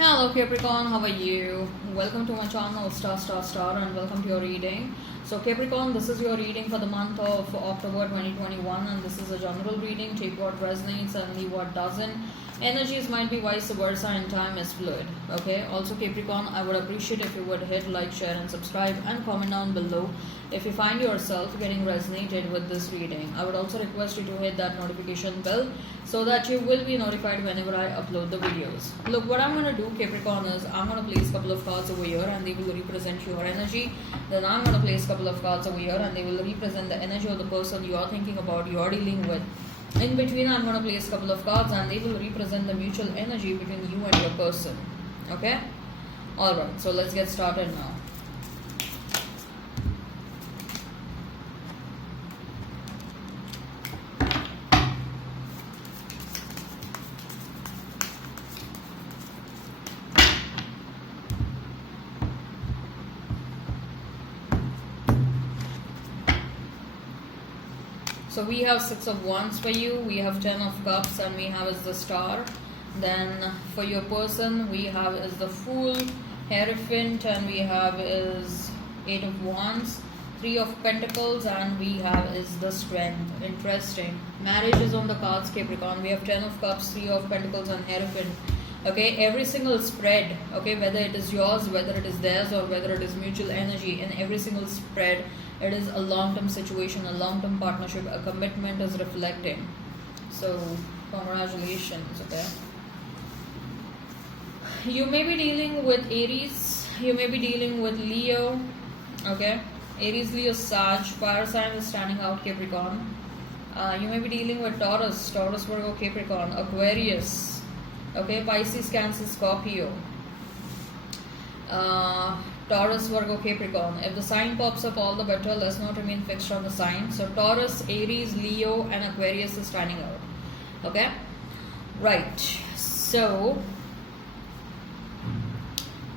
Hello Capricorn, how are you? Welcome to my channel Star and welcome to your reading. So Capricorn, this is your reading for the month of October 2021 and this is a general reading. Take what resonates and leave what doesn't. Energies might be vice versa and time is fluid. Okay, also Capricorn, I would appreciate if you would hit like, share and subscribe and comment down below if you find yourself getting resonated with this reading. I would also request you to hit that notification bell so that you will be notified whenever I upload the videos. Look, what I'm going to do Capricorn is I'm going to place a couple of cards over here and they will represent your energy. Then I'm going to place a couple of cards over here and they will represent the energy of the person you are thinking about, you are dealing with. In between, I'm going to place a couple of cards and they will represent the mutual energy between you and your person. Okay? Alright, so let's get started now. So we have 6 of Wands for you, we have 10 of Cups and we have is the Star. Then for your person we have is the Fool, Hierophant and we have is 8 of Wands, 3 of Pentacles and we have is the Strength. Interesting. Marriage is on the cards Capricorn. We have 10 of Cups, 3 of Pentacles and Hierophant. Okay, every single spread, okay, whether it is yours, whether it is theirs or whether it is mutual energy, in every single spread it is a long-term situation, a long-term partnership, a commitment is reflecting. So congratulations. Okay, you may be dealing with Aries, you may be dealing with Leo. Okay, Aries, Leo, Sag, fire sign is standing out Capricorn. You may be dealing with Taurus, Virgo, Capricorn, Aquarius. Okay, Pisces, Cancer, Scorpio, Taurus, Virgo, Capricorn. If the sign pops up, all the better. Let's not remain fixed on the sign. So Taurus, Aries, Leo and Aquarius is standing out. Okay, right. So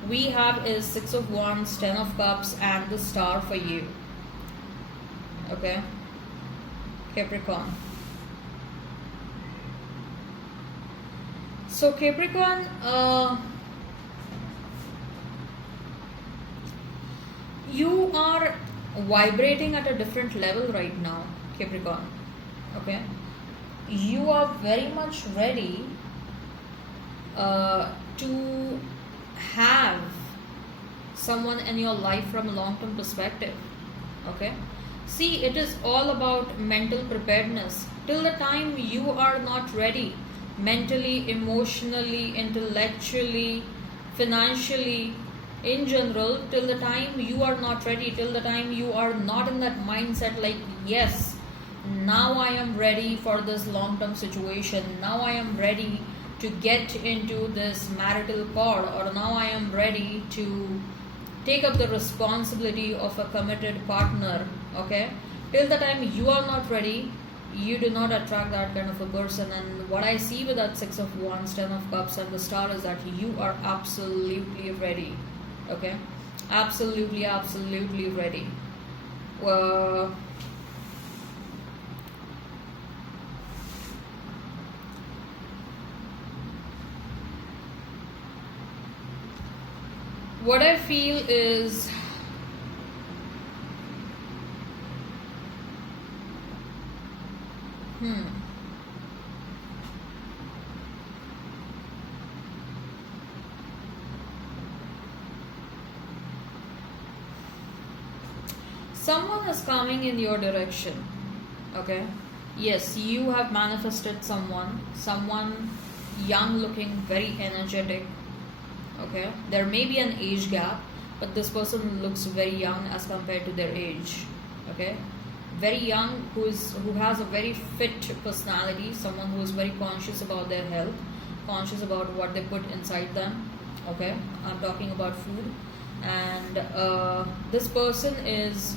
we have is 6 of Wands, 10 of Cups and the Star for you. Okay, Capricorn. So Capricorn, you are vibrating at a different level right now, Capricorn. Okay, you are very much ready to have someone in your life from a long-term perspective. Okay, see, it is all about mental preparedness. Till the time you are not ready mentally, emotionally, intellectually, financially, in general, till the time you are not ready, till the time you are not in that mindset like, yes, now I am ready for this long-term situation, now I am ready to get into this marital cord, or now I am ready to take up the responsibility of a committed partner. Okay, till the time you are not ready, you do not attract that kind of a person. And what I see with that 6 of Wands, 10 of Cups and the Star is that you are absolutely ready. Okay, absolutely ready. What I feel is someone is coming in your direction. Okay, yes, you have manifested someone young looking, very energetic. Okay, there may be an age gap, but this person looks very young as compared to their age. Okay, very young, who has a very fit personality, someone who is very conscious about their health, conscious about what they put inside them. Okay, I'm talking about food. And this person is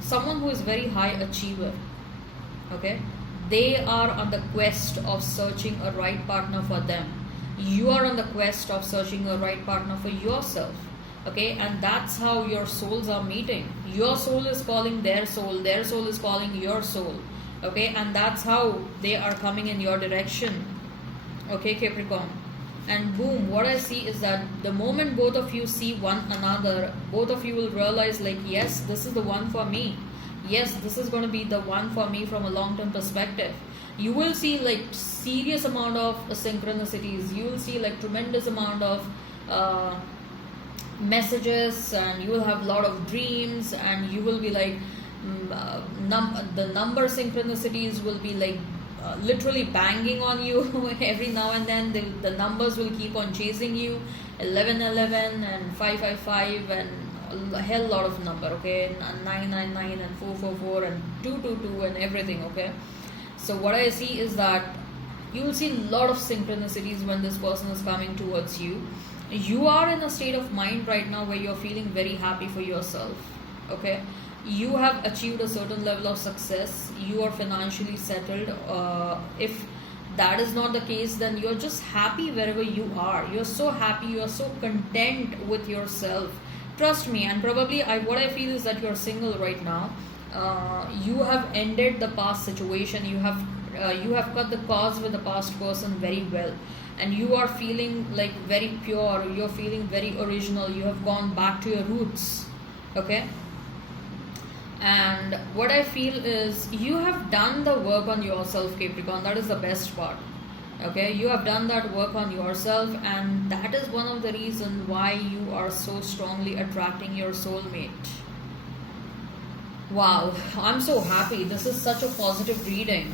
someone who is very high achiever. Okay, they are on the quest of searching a right partner for them. You are on the quest of searching a right partner for yourself. Okay, and that's how your souls are meeting. Your soul is calling their soul is calling your soul. Okay, and that's how they are coming in your direction. Okay, Capricorn. And boom, what I see is that the moment both of you see one another, both of you will realize, like, yes, this is the one for me. Yes, this is going to be the one for me from a long term perspective. You will see like serious amount of synchronicities. You will see like tremendous amount of uh, messages, and you will have a lot of dreams, and you will be like the number synchronicities will be like literally banging on you every now and then. The numbers will keep on chasing you, 1111 and 555 and a hell lot of number, okay, 999 and 444 and 222 and everything, okay. So what I see is that you will see a lot of synchronicities when this person is coming towards you. You are in a state of mind right now where you're feeling very happy for yourself, okay. You have achieved a certain level of success. You are financially settled. If that is not the case, then you're just happy wherever you are. You're so happy, you're so content with yourself. Trust me. And probably what I feel is that you're single right now. You have ended the past situation. You have cut the cause with the past person very well, and you are feeling like very pure. You're feeling very original. You have gone back to your roots, okay. And what I feel is you have done the work on yourself, Capricorn. That is the best part, okay. You have done that work on yourself, and that is one of the reasons why you are so strongly attracting your soulmate. Wow, I'm so happy. This is such a positive reading.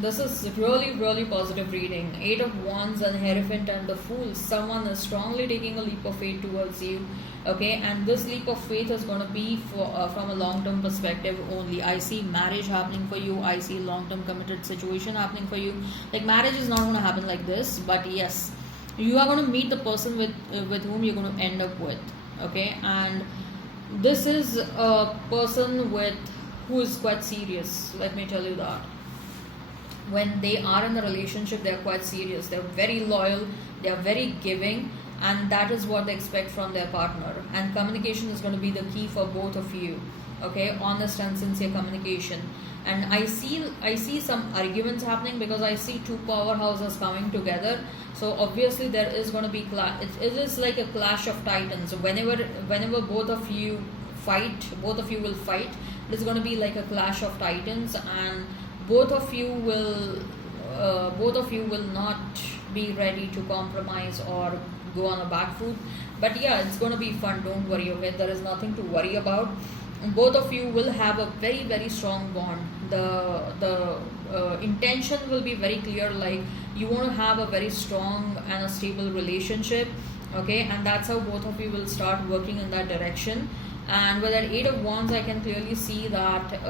This is really, really positive reading. Eight of Wands and Hierophant and the Fool. Someone is strongly taking a leap of faith towards you, okay? And this leap of faith is going to be from a long-term perspective only. I see marriage happening for you. I see long-term committed situation happening for you. Like, marriage is not going to happen like this, but yes, you are going to meet the person with whom you're going to end up with, okay? And this is a person who is quite serious. Let me tell you that. When they are in a relationship, they are quite serious. They are very loyal. They are very giving, and that is what they expect from their partner. And communication is going to be the key for both of you. Okay, honest and sincere communication. And I see some arguments happening because I see two powerhouses coming together. So obviously there is going to be it is like a clash of titans. Whenever both of you fight, both of you will fight. It's going to be like a clash of titans, and both of you will not be ready to compromise or go on a back foot. But yeah, it's going to be fun. Don't worry, okay. There is nothing to worry about. Both of you will have a very, very strong bond. The intention will be very clear, like you want to have a very strong and a stable relationship, okay. And that's how both of you will start working in that direction. And with that Eight of Wands, I can clearly see that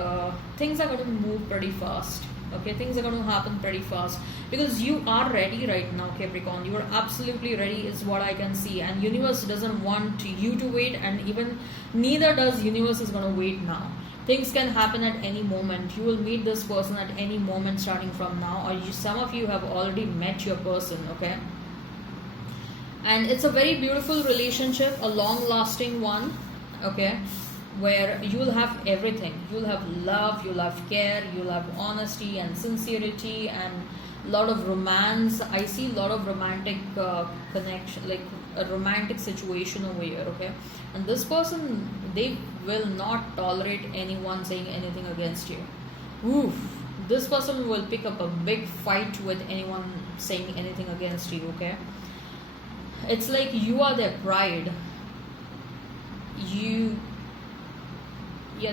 things are going to move pretty fast, okay. Things are going to happen pretty fast because you are ready right now, Capricorn. You are absolutely ready is what I can see, and universe doesn't want you to wait, and even neither does universe is going to wait now. Things can happen at any moment. You will meet this person at any moment starting from now, or some of you have already met your person, okay. And it's a very beautiful relationship, a long lasting one, okay, where you will have everything. You'll have love, you'll have care, you'll have honesty and sincerity, and a lot of romance. I see a lot of romantic connection, like a romantic situation over here, okay. And this person, they will not tolerate anyone saying anything against you. Oof. This person will pick up a big fight with anyone saying anything against you, okay. It's like you are their pride.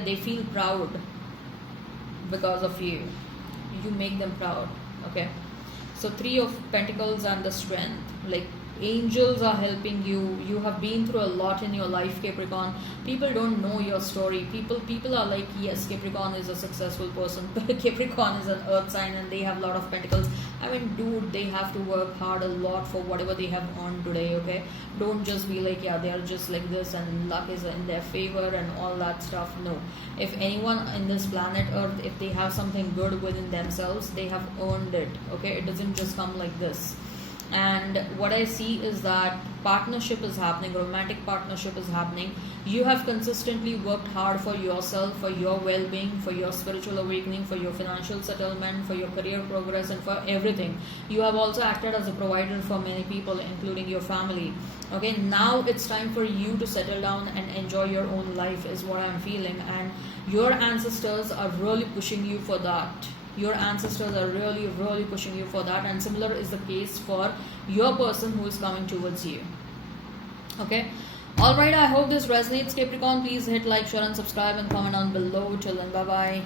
They feel proud because of you. You make them proud, okay. So Three of Pentacles and the Strength, like angels are helping you. You have been through a lot in your life, Capricorn. People don't know your story. People are like, yes, Capricorn is a successful person, but Capricorn is an earth sign and they have a lot of pentacles. I mean, dude, they have to work hard a lot for whatever they have earned today, okay. Don't just be like, yeah, they are just like this and luck is in their favor and all that stuff. No. If anyone in this planet earth, if they have something good within themselves, they have earned it, okay. It doesn't just come like this. And what I see is that partnership is happening, romantic partnership is happening. You have consistently worked hard for yourself, for your well-being, for your spiritual awakening, for your financial settlement, for your career progress, and for everything. You have also acted as a provider for many people, including your family. Okay, now it's time for you to settle down and enjoy your own life, is what I'm feeling. And your ancestors are really pushing you for that. Your ancestors are really pushing you for that, and similar is the case for your person who is coming towards you. Okay, all right, I hope this resonates, Capricorn. Please hit like, share and subscribe and comment on below. Till then, bye bye.